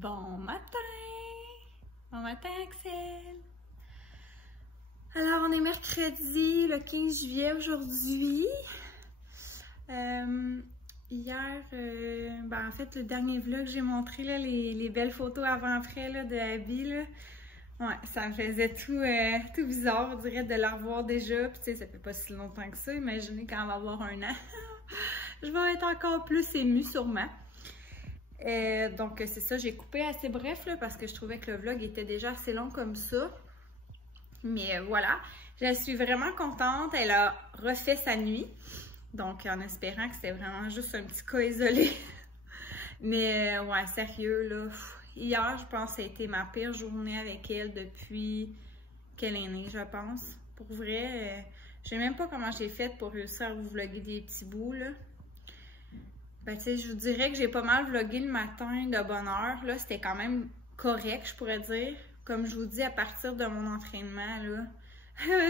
Bon matin! Bon matin, Axel! Alors, on est mercredi, le 15 juillet aujourd'hui. Hier, en fait, le dernier vlog, j'ai montré là, les belles photos avant-après de Abby. Là. Ouais, ça me faisait tout bizarre, on dirait, de la revoir déjà. Puis, tu sais, ça fait pas si longtemps que ça. Imaginez quand on va avoir 1 an. Je vais être encore plus émue, sûrement. Donc, c'est ça, j'ai coupé assez bref là, parce que je trouvais que le vlog était déjà assez long comme ça. Mais voilà, je suis vraiment contente. Elle a refait sa nuit. Donc, en espérant que c'était vraiment juste un petit cas isolé. Mais ouais, sérieux, là. Hier, je pense que ça a été ma pire journée avec elle depuis qu'elle est née, je pense. Pour vrai, je sais même pas comment j'ai fait pour réussir à vous vlogger des petits bouts, là. Ben, tu sais, je vous dirais que j'ai pas mal vlogué le matin de bonne heure. Là, c'était quand même correct, je pourrais dire. Comme je vous dis, à partir de mon entraînement, là,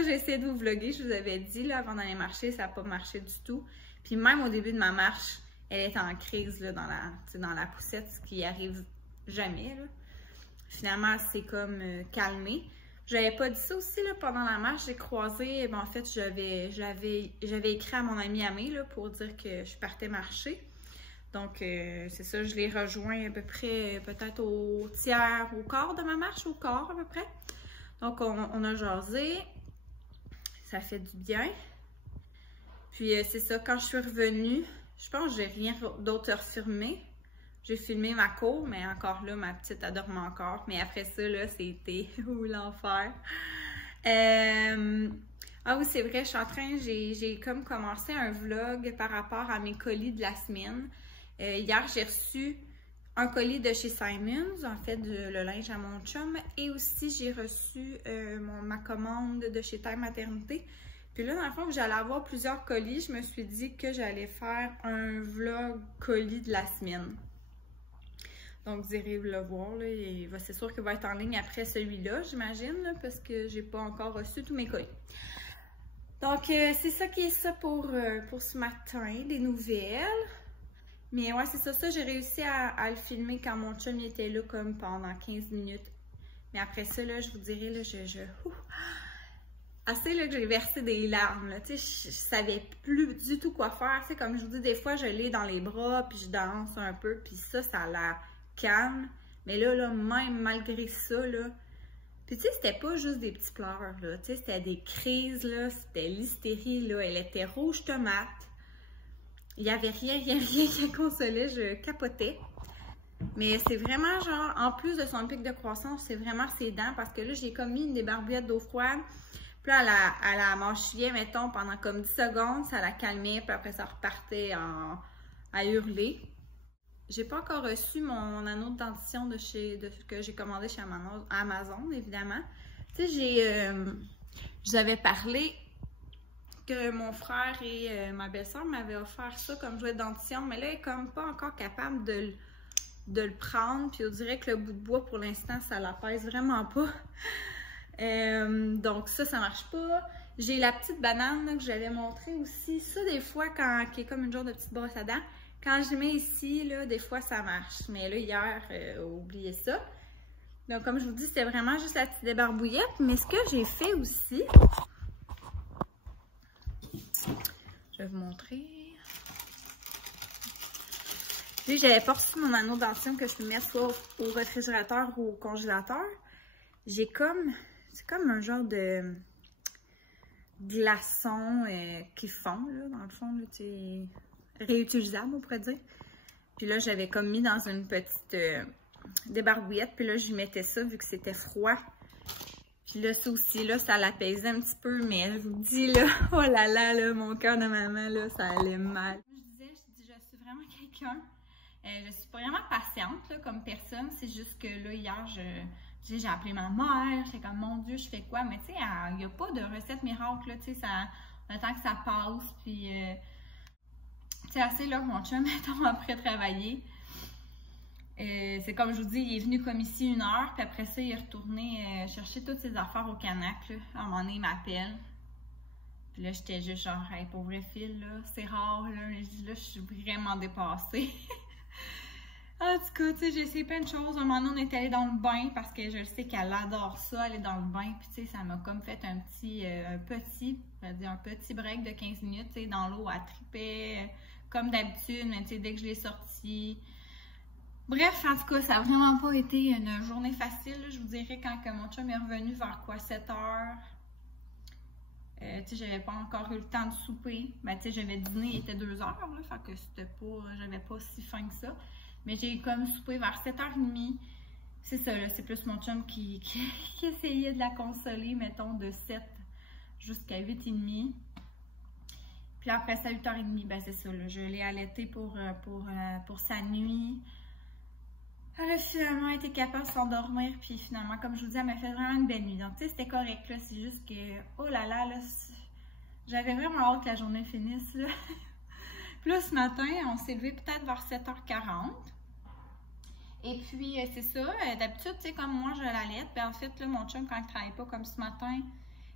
j'ai essayé de vous vlogger. Je vous avais dit, là, avant d'aller marcher, ça n'a pas marché du tout. Puis même au début de ma marche, elle était en crise, là, dans la poussette, ce qui arrive jamais, là. Finalement, c'est comme calmé. J'avais pas dit ça aussi, là, pendant la marche. J'ai croisé, en fait, j'avais écrit à mon amie Amé, là, pour dire que je partais marcher. Donc, c'est ça, je l'ai rejoint à peu près, peut-être au tiers, au quart de ma marche, au quart à peu près. Donc, on a jasé. Ça fait du bien. Puis, c'est ça, quand je suis revenue, je pense que j'ai rien d'autre filmé. J'ai filmé ma cour, mais encore là, ma petite, elle dormait encore. Mais après ça, là, c'était l'enfer. Ah oui, c'est vrai, je suis en train, j'ai comme commencé un vlog par rapport à mes colis de la semaine. Hier, j'ai reçu un colis de chez Simons, en fait, le linge à mon chum. Et aussi, j'ai reçu ma commande de chez Taille Maternité. Puis là, dans le fond, que j'allais avoir plusieurs colis, je me suis dit que j'allais faire un vlog colis de la semaine. Donc, vous irez le voir, là. C'est sûr qu'il va être en ligne après celui-là, j'imagine, parce que j'ai pas encore reçu tous mes colis. Donc, c'est ça qui est ça pour ce matin, des nouvelles. Mais ouais, c'est ça, j'ai réussi à le filmer quand mon chum était là comme pendant 15 minutes. Mais après ça, là, je vous dirais, là, assez là que j'ai versé des larmes, là, tu sais, je savais plus du tout quoi faire, tu sais, comme je vous dis, des fois, je l'ai dans les bras, puis je danse un peu, puis ça la calme. Mais là, même malgré ça, là, puis tu sais, c'était pas juste des petits pleurs, là, tu sais, c'était des crises, là, c'était l'hystérie, là, elle était rouge tomate. Il n'y avait rien qui consolait, je capotais. Mais c'est vraiment genre, en plus de son pic de croissance, c'est vraiment ses dents parce que là, j'ai comme mis des barbouillettes d'eau froide. Puis là, elle la mâchillait, mettons, pendant comme 10 secondes, ça la calmait, puis après ça repartait à hurler. J'ai pas encore reçu mon anneau de dentition que j'ai commandé chez Amazon, évidemment. Tu sais, je vous avais parlé que mon frère et ma belle-sœur m'avaient offert ça comme jouet de dentition, mais là, elle est comme pas encore capable de le prendre, puis on dirait que le bout de bois, pour l'instant, ça la pèse vraiment pas. Donc ça marche pas. J'ai la petite banane là, que j'avais montré aussi. Ça, des fois, qui est comme une genre de petite brosse à dents, quand je mets ici, là, des fois, ça marche. Mais là, hier, oubliez ça. Donc, comme je vous dis, c'était vraiment juste la petite débarbouillette. Mais ce que j'ai fait aussi, je vais vous montrer. Vu que j'avais pas reçu mon anneau de dentition que je peux mettre soit au réfrigérateur ou au congélateur, j'ai comme, c'est comme un genre de glaçons qui fond, là, dans le fond, là, réutilisable, on pourrait dire. Puis là, j'avais comme mis dans une petite débarbouillette, puis là, je mettais ça vu que c'était froid. Puis là, ça aussi, là, ça l'apaisait un petit peu, mais je vous dis, là, oh là là, mon cœur de maman, là, ça allait mal. Je suis vraiment quelqu'un, je suis vraiment patiente, là, comme personne, c'est juste que là, hier, j'ai appelé ma mère, j'étais comme, mon Dieu, je fais quoi? Mais tu sais, il n'y a pas de recette miracle, là, tu sais, le temps que ça passe, puis, tu sais, assez, là, mon chum, mettons, après travailler. C'est comme je vous dis, il est venu comme ici 1 heure, puis après ça, il est retourné chercher toutes ses affaires au Canac, là. À un moment donné, il m'appelle. Puis là, j'étais juste genre, hey, pauvre fille, là, c'est rare, là. Je dis, là, je suis vraiment dépassée. En tout cas, tu sais, j'ai essayé plein de choses. Un moment donné, on est allé dans le bain parce que je sais qu'elle adore ça, aller dans le bain. Puis, tu sais, ça m'a comme fait un petit break de 15 minutes. Tu sais, dans l'eau, elle tripait comme d'habitude, mais tu sais, dès que je l'ai sortie. Bref, en tout cas, ça n'a vraiment pas été une journée facile. Là. Je vous dirais, quand mon chum est revenu vers quoi, 7 heures. Tu sais, j'avais pas encore eu le temps de souper. Ben, tu sais, j'avais dîné, il était 2 heures, là. Fait que c'était pas, j'avais pas si faim que ça. Mais j'ai comme soupé vers 7h30. C'est ça, là, c'est plus mon chum qui essayait de la consoler, mettons, de 7 jusqu'à 8h30. Puis après ça, 8h30, ben c'est ça, là, je l'ai allaitée pour sa nuit. Elle a finalement été capable de s'endormir, puis finalement, comme je vous dis, elle m'a fait vraiment une belle nuit. Donc, tu sais, c'était correct, là, c'est juste que, oh là là, j'avais vraiment hâte que la journée finisse, là. Puis là, ce matin, on s'est levé peut-être vers 7h40. Et puis, c'est ça. D'habitude, tu sais, comme moi, je l'allaite. Puis en fait, là, mon chum, quand il ne travaille pas comme ce matin,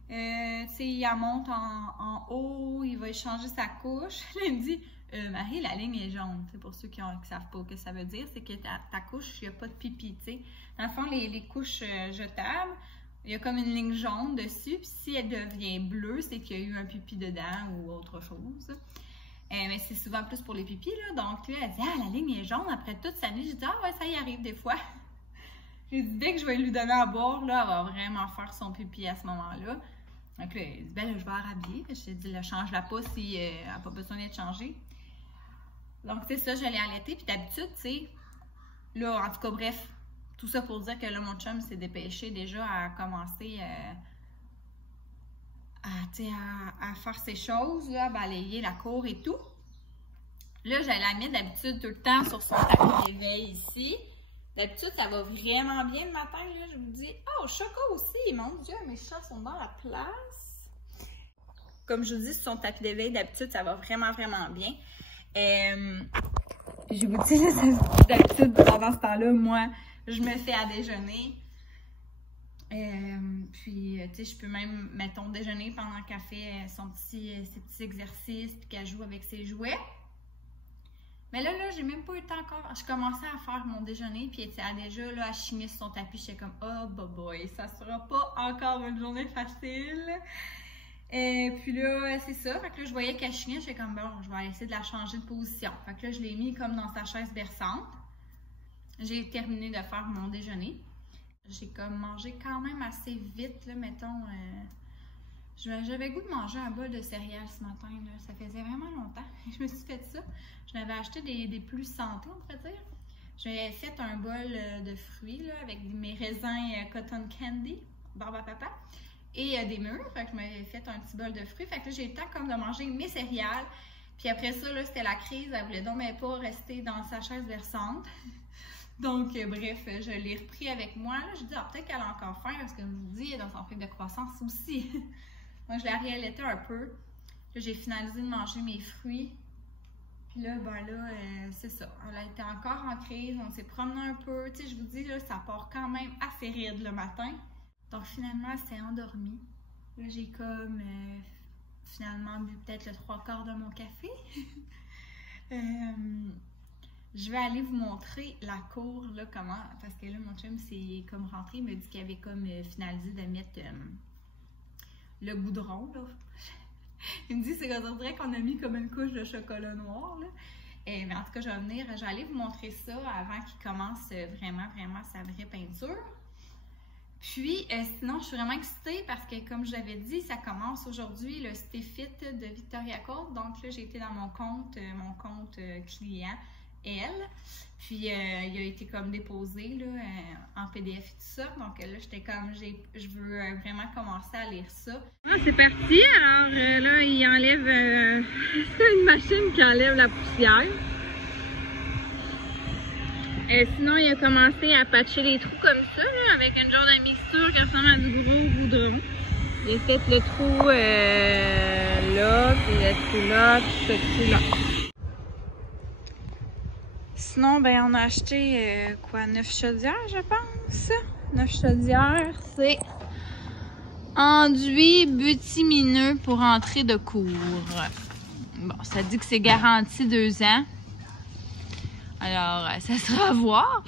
tu sais, il monte en haut, il va échanger sa couche. Là, il me dit, Marie, la ligne est jaune. C'est pour ceux qui ne savent pas ce que ça veut dire. C'est que ta couche, il n'y a pas de pipi, tu sais. Dans le fond, les couches jetables, il y a comme une ligne jaune dessus. Puis si elle devient bleue, c'est qu'il y a eu un pipi dedans ou autre chose. Mais c'est souvent plus pour les pipis, là. Donc, lui, elle dit, ah, la ligne est jaune après toute sa nuit. J'ai dit, ah, ouais, ça y arrive des fois. J'ai dit, dès que je vais lui donner à boire, là, elle va vraiment faire son pipi à ce moment-là. Donc, là, elle dit, ben là, je vais la rhabiller. Je t'ai dit, là, change-la pas si elle n'a pas besoin d'être changée. Donc, c'est ça, je l'ai allaitée. Puis d'habitude, tu sais, là, en tout cas, bref, tout ça pour dire que là, mon chum s'est dépêché déjà à commencer à faire ses choses, là, à balayer la cour et tout. Là, je la mets d'habitude tout le temps sur son tapis d'éveil ici. D'habitude, ça va vraiment bien le matin, là. Je vous dis, oh, Choco aussi, mon Dieu, mes chats sont dans la place. Comme je vous dis, sur son tapis d'éveil, d'habitude, ça va vraiment, vraiment bien. Je vous dis, d'habitude, pendant ce temps-là, moi, je me fais à déjeuner. Puis, tu sais, je peux même, mettons, déjeuner pendant qu'elle fait ses petits exercices, puis qu'elle joue avec ses jouets. Mais là, j'ai même pas eu le temps encore. Je commençais à faire mon déjeuner, puis elle a déjà, là, à chigner sur son tapis. J'étais comme, oh, boy, ça sera pas encore une journée facile. Puis là, c'est ça. Fait que là, je voyais qu'elle chignait. J'étais comme, bon, je vais essayer de la changer de position. Fait que là, je l'ai mis comme dans sa chaise berçante. J'ai terminé de faire mon déjeuner. J'ai comme mangé quand même assez vite, là, mettons. J'avais goût de manger un bol de céréales ce matin, là. Ça faisait vraiment longtemps. Je me suis fait ça. Je m'avais acheté des plus santé, on pourrait dire. J'avais fait un bol de fruits, là, avec mes raisins cotton candy, barbe à papa, et des mûres. Fait que je m'avais fait un petit bol de fruits. Fait que là, j'ai eu le temps comme de manger mes céréales. Puis après ça, là, c'était la crise. Elle voulait donc même pas rester dans sa chaise berçante. Donc, bref, je l'ai repris avec moi. Là, je dis, ah, peut-être qu'elle a encore faim, parce que je vous dis, elle est dans son pic de croissance aussi. Moi, je l'ai réallaitée un peu. Là, j'ai finalisé de manger mes fruits. Puis là, ben là, c'est ça. Elle a été encore en crise. On s'est promené un peu. Tu sais, je vous dis, là, ça part quand même assez raide le matin. Donc, finalement, elle s'est endormie. Là, j'ai comme, finalement, bu peut-être le 3/4 de mon café. Je vais aller vous montrer la cour, là, comment, parce que là, mon chum, c'est comme rentré, il m'a dit qu'il avait comme finalisé de mettre le goudron, là. Il me dit, c'est qu'on dirait qu'on a mis comme une couche de chocolat noir, là. Mais en tout cas, je vais aller vous montrer ça avant qu'il commence vraiment sa vraie peinture. Puis, sinon, je suis vraiment excitée parce que, comme je l'avais dit, ça commence aujourd'hui, le Stay Fit de Victoria Court. Donc là, j'ai été dans mon compte client, elle. Puis, il a été comme déposé là, en PDF et tout ça. Donc là, j'étais comme, je veux vraiment commencer à lire ça. C'est parti. Alors là, il enlève, c'est une machine qui enlève la poussière. Sinon, il a commencé à patcher les trous comme ça, là, avec une genre de mixture qui ressemble à du gros goudron. J'ai fait le trou là, puis le trou là, puis ce trou là. Sinon, ben, on a acheté 9 chaudières, je pense. 9 chaudières, c'est enduit bitumineux pour entrée de cour. Bon, ça dit que c'est garanti 2 ans. Alors, ça sera à voir.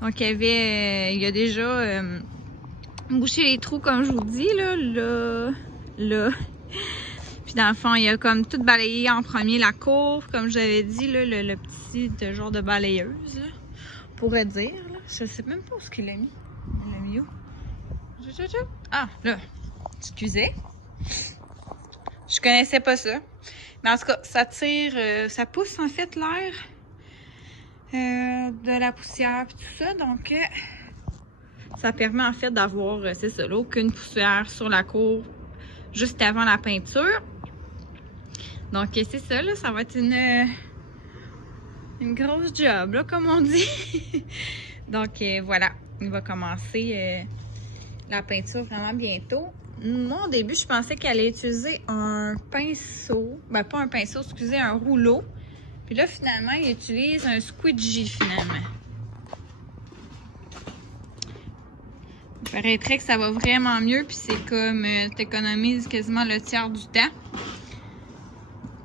Donc, il y a déjà bouché les trous, comme je vous dis, là. Puis dans le fond, il a comme tout balayé en premier la cour, comme j'avais dit, là, le petit genre de balayeuse, là, on pourrait dire. Là. Je sais même pas où ce qu'il a mis. Il l'a mis où? Ah, là. Excusez. Je connaissais pas ça. Mais en tout cas, ça tire, ça pousse en fait l'air de la poussière et tout ça. Donc, ça permet en fait d'avoir, c'est ça, là, aucune poussière sur la cour juste avant la peinture. Donc, c'est ça, là, ça va être une grosse job, là, comme on dit. Donc, voilà, il va commencer la peinture vraiment bientôt. Moi, au début, je pensais qu'elle allait utiliser un pinceau. Ben, pas un pinceau, excusez, un rouleau. Puis là, finalement, il utilise un squeegee, finalement. Il paraîtrait que ça va vraiment mieux. Puis c'est comme, t'économises quasiment le tiers du temps.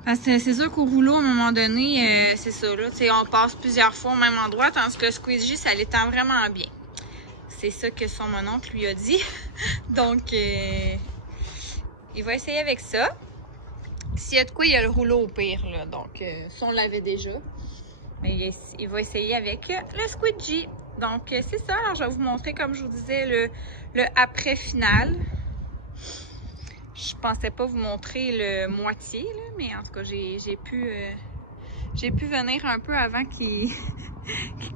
Parce que c'est sûr qu'au rouleau, à un moment donné, c'est ça, là. Tu sais, on passe plusieurs fois au même endroit, tandis que le squeegee, ça l'étend vraiment bien. C'est ça que son mononcle lui a dit. Donc, il va essayer avec ça. S'il y a de quoi, il y a le rouleau au pire, là. Donc, ça, on l'avait déjà. Mais il va essayer avec le squeegee. Donc, c'est ça. Alors, je vais vous montrer, comme je vous disais, le après final. Je pensais pas vous montrer le moitié, là, mais en tout cas, j'ai pu venir un peu avant qu'il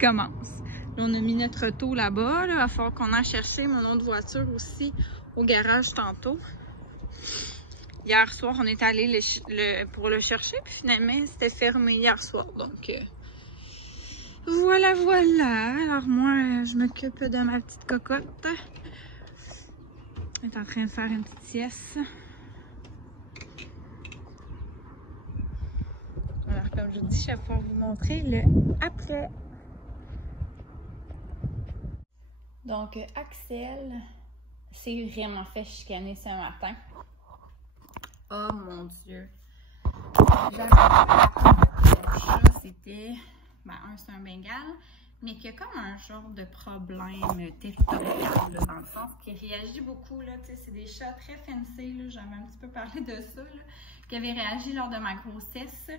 commence. Là, on a mis notre auto là-bas. Là. Il va falloir qu'on aille chercher mon autre voiture aussi au garage tantôt. Hier soir, on est allé pour le chercher, puis finalement, c'était fermé hier soir. Donc, voilà. Alors moi, je m'occupe de ma petite cocotte. Elle est en train de faire une petite sieste. Alors, comme je vous dis, je vais pouvoir vous montrer le après. Donc, Axel s'est vraiment fait chicaner ce matin. Oh mon Dieu! Le chat, c'était... Ben, c'est un bengale, mais qui a comme un genre de problème territorial, là, dans le sens qui réagit beaucoup, là, tu sais, c'est des chats très fancy, là, j'avais un petit peu parlé de ça, là, qui avait réagi lors de ma grossesse,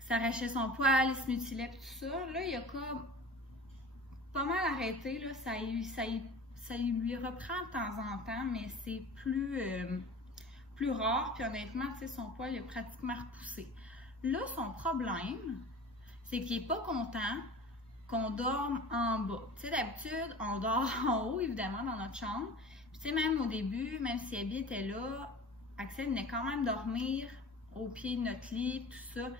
qui s'arrachait son poil, il se mutilait, tout ça. Là, il a comme pas mal arrêté, là, ça lui reprend de temps en temps, mais c'est plus rare, puis honnêtement, tu sais, son poil, il a pratiquement repoussé. Là, son problème, c'est qu'il n'est pas content qu'on dorme en bas. Tu sais, d'habitude, on dort en haut, évidemment, dans notre chambre. Puis, tu sais, même au début, même si Abby était là, Axel venait quand même dormir au pied de notre lit, tout ça. Tu sais,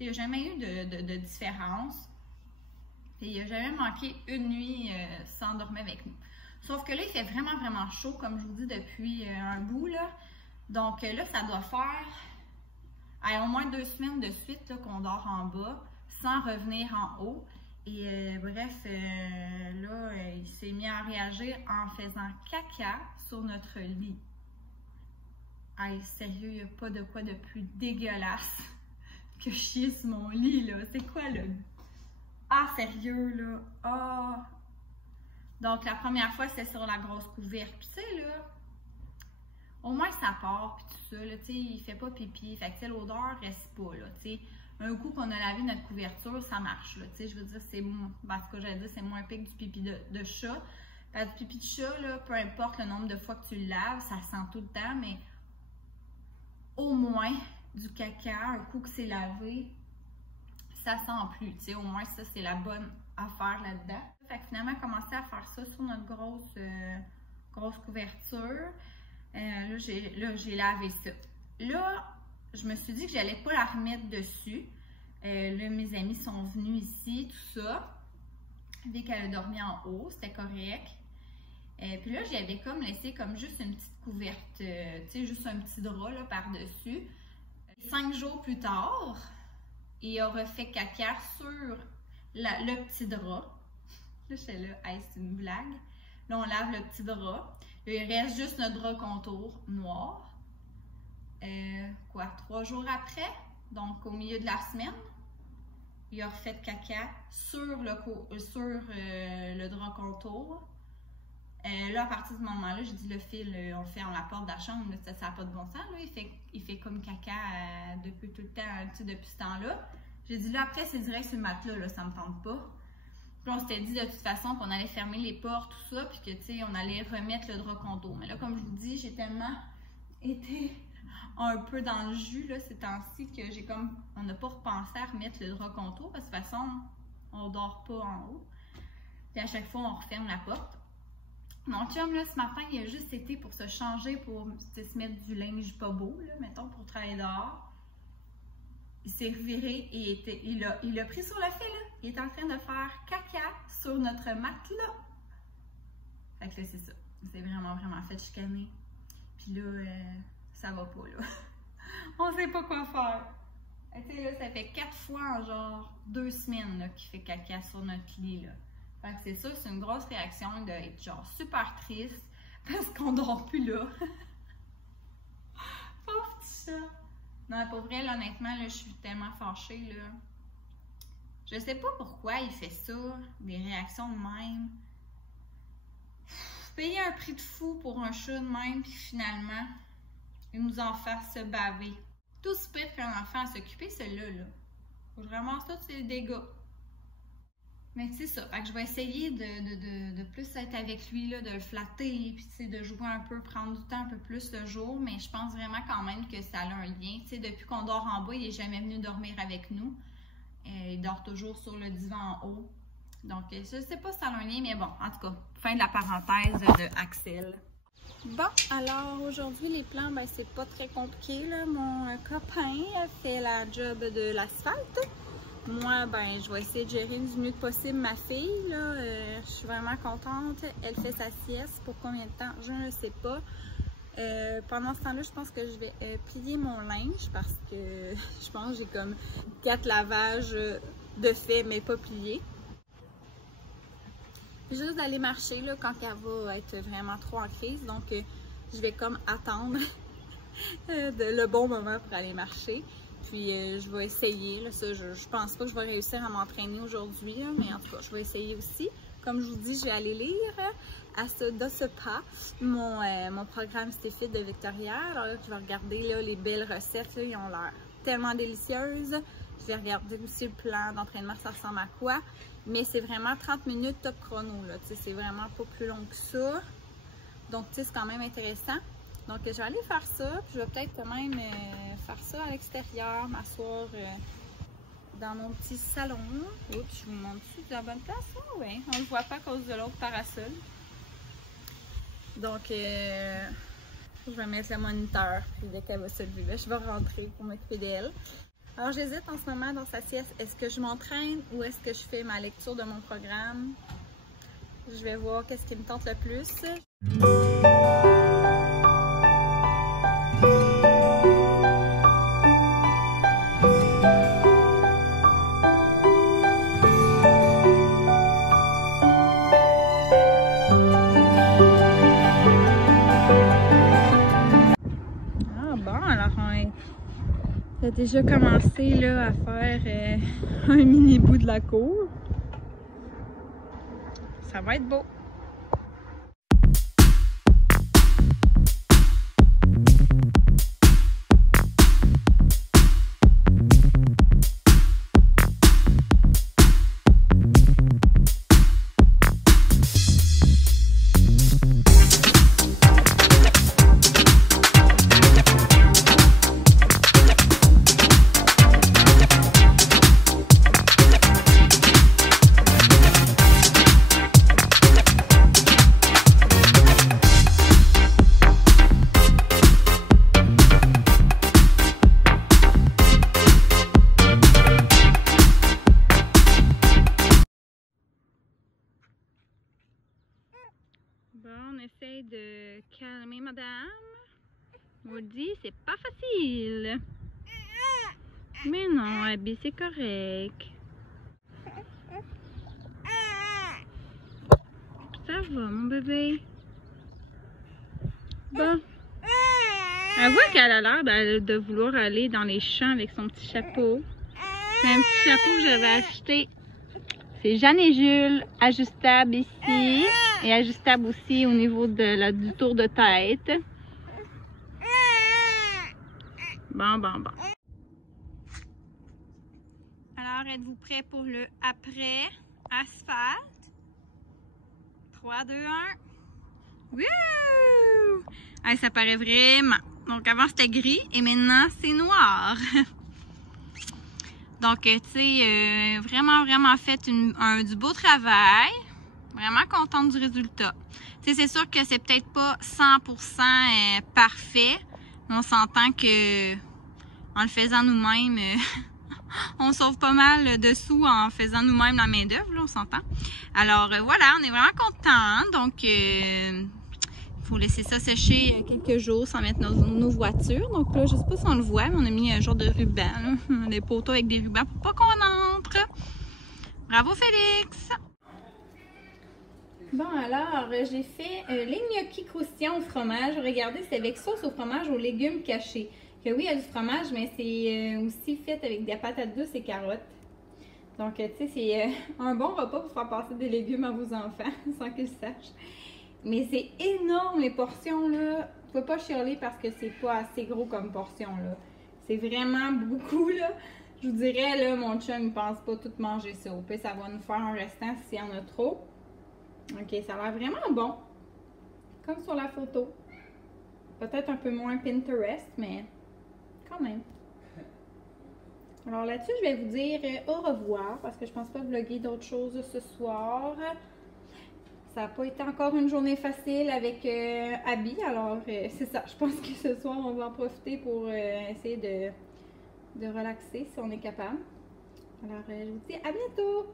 il n'y a jamais eu de différence. Puis, il n'a jamais manqué une nuit sans dormir avec nous. Sauf que là, il fait vraiment, vraiment chaud, comme je vous dis, depuis un bout, là. Donc là, ça doit faire au moins 2 semaines de suite qu'on dort en bas sans revenir en haut. Et bref, là, il s'est mis à réagir en faisant caca sur notre lit. Hey, sérieux, il n'y a pas de quoi de plus dégueulasse que chier sur mon lit, là. C'est quoi, là? Ah, sérieux, là? Ah! Donc, la première fois, c'était sur la grosse couverte. Puis, tu sais, là, au moins, ça part, puis tout ça, là, tu sais, il fait pas pipi. Fait que, l'odeur reste pas, là, tu sais. Un coup qu'on a lavé notre couverture, ça marche, là, tu sais, je veux dire, c'est moins, ben, ce que j'allais dire, c'est moins pire que du pipi de chat. Parce que du pipi de chat, là, peu importe le nombre de fois que tu le laves, ça sent tout le temps, mais au moins, du caca, un coup que c'est lavé, ça sent plus, tu sais, au moins, ça, c'est la bonne affaire là-dedans. Fait que finalement, commencer à faire ça sur notre grosse couverture. Là, j'ai lavé ça. Là, je me suis dit que j'allais pas la remettre dessus. Là, mes amis sont venus ici, tout ça. Dès qu'elle a dormi en haut, c'était correct. Puis là, j'avais comme laissé comme juste une petite couverte, tu sais, juste un petit drap là par-dessus. 5 jours plus tard, il a refait caca sur le petit drap. Là, j'étais là, hey, c'est une blague. Là, on lave le petit drap. Là, il reste juste notre drap contour noir. 3 jours après, donc au milieu de la semaine. il a refait caca sur le drap contour. Là, à partir de ce moment-là, j'ai dit le fil, on ferme la porte de la chambre, ça n'a pas de bon sens. Là. Il fait comme caca depuis tout le temps, depuis ce temps-là. J'ai dit là, après, c'est direct sur le matelas, là, ça me tente pas. Puis on s'était dit de toute façon qu'on allait fermer les portes, tout ça, puis que, tu sais, on allait remettre le drap contour. Mais là, comme je vous dis, j'ai tellement été un peu dans le jus, là, ces temps-ci, que on n'a pas repensé à remettre le drap contour, parce que de toute façon, on dort pas en haut. Puis à chaque fois, on referme la porte. Mon chum, là, ce matin, il a juste été pour se changer, pour se mettre du linge pas beau, là, mettons, pour travailler dehors. Il s'est reviré et il l'a pris sur le fil, là. Il est en train de faire caca sur notre matelas. Fait que là, c'est ça. C'est vraiment fait chicaner. Puis là, ça va pas, là. On sait pas quoi faire. Tu sais, là, ça fait 4 fois en genre 2 semaines, là, qu'il fait caca sur notre lit, là. Fait que c'est sûr, c'est une grosse réaction d'être genre super triste parce qu'on dort plus là. Pauvre petit chat. Non, pour vrai, là, honnêtement, là, je suis tellement fâchée, là. Je sais pas pourquoi il fait ça, des réactions de même. Payer un prix de fou pour un chat de même, puis finalement, il nous en fait se baver. Tout ce prêt qu'un enfant à s'occuper, celui-là, là. Faut que je ramasse tous ces dégâts. Mais c'est ça, fait que je vais essayer de plus être avec lui, là, de le flatter, puis de jouer un peu, prendre du temps un peu plus le jour, mais je pense vraiment quand même que ça a un lien. T'sais, depuis qu'on dort en bas, il n'est jamais venu dormir avec nous. Il dort toujours sur le divan en haut. Donc, je ne sais pas si ça a un lien, mais bon, en tout cas, fin de la parenthèse de Axel. Bon, alors aujourd'hui, les plans, ben c'est pas très compliqué, là. Mon copain a fait la job de l'asphalte. Moi, ben, je vais essayer de gérer du mieux que possible ma fille, là. Je suis vraiment contente. Elle fait sa sieste. Pour combien de temps? Je ne sais pas. Pendant ce temps-là, je pense que je vais plier mon linge parce que je pense que j'ai comme 4 lavages de fait, mais pas pliés. Juste d'aller marcher, là, quand elle va être vraiment trop en crise. Donc, je vais comme attendre le bon moment pour aller marcher. Puis je vais essayer, là, ça, je pense pas que je vais réussir à m'entraîner aujourd'hui, mais en tout cas, je vais essayer aussi. Comme je vous dis, je vais aller lire à ce pas mon programme Stay-Fit de Victoria. Alors là, je vais regarder là, les belles recettes, là, ils ont l'air tellement délicieuses. Je vais regarder aussi le plan d'entraînement, ça ressemble à quoi. Mais c'est vraiment 30 minutes top chrono, là, c'est vraiment pas plus long que ça. Donc, tu sais, c'est quand même intéressant. Donc, je vais aller faire ça, puis je vais peut-être quand même faire ça à l'extérieur, m'asseoir dans mon petit salon. Oups, je vous montre-tu de la bonne place? Oh, oui, on ne le voit pas à cause de l'autre parasol. Donc, je vais mettre le moniteur, puis dès qu'elle va se lever, je vais rentrer pour m'occuper d'elle. Alors, j'hésite en ce moment dans sa sieste. Est-ce que je m'entraîne ou est-ce que je fais ma lecture de mon programme? Je vais voir qu'est-ce qui me tente le plus. J'ai déjà commencé là, à faire un mini bout de la cour. Ça va être beau. Bon, on essaye de calmer madame. Maudit, c'est pas facile. Mais non, Abby, c'est correct. Ça va, mon bébé. Bon. Elle voit qu'elle a l'air de vouloir aller dans les champs avec son petit chapeau. C'est un petit chapeau que j'avais acheté. C'est Jeanne et Jules, ajustable ici et ajustable aussi au niveau du tour de tête. Bon. Alors, êtes-vous prêts pour le après asphalte? 3, 2, 1. Wouh! Ah, ça paraît vraiment. Donc, avant, c'était gris et maintenant, c'est noir. Donc, tu sais, vraiment fait du beau travail. Vraiment contente du résultat. Tu sais, c'est sûr que c'est peut-être pas 100% parfait. Mais on s'entend que en le faisant nous-mêmes, on sauve pas mal de sous en faisant nous-mêmes la main-d'œuvre, on s'entend. Alors, voilà, on est vraiment contents. Donc, faut laisser ça sécher quelques jours sans mettre nos voitures. Donc là, je sais pas si on le voit, mais on a mis un genre de ruban, là, des poteaux avec des rubans pour pas qu'on entre. Bravo Félix! Bon alors, j'ai fait les gnocchis croustillants au fromage. Regardez, c'est avec sauce au fromage aux légumes cachés. Que oui, il y a du fromage, mais c'est aussi fait avec des patates douces et carottes. Donc, tu sais, c'est un bon repas pour faire passer des légumes à vos enfants sans qu'ils sachent. Mais c'est énorme les portions là. Vous pouvez pas chialer parce que c'est pas assez gros comme portion là. C'est vraiment beaucoup là. Je vous dirais là, mon chum il pense pas tout manger ça. Au pire, ça va nous faire un restant s'il y en a trop. Ok, ça a l'air vraiment bon. Comme sur la photo. Peut-être un peu moins Pinterest, mais quand même. Alors là-dessus, je vais vous dire au revoir parce que je pense pas vlogger d'autres choses ce soir. Ça n'a pas été encore une journée facile avec Abby, alors c'est ça. Je pense que ce soir, on va en profiter pour essayer de relaxer si on est capable. Alors, je vous dis à bientôt!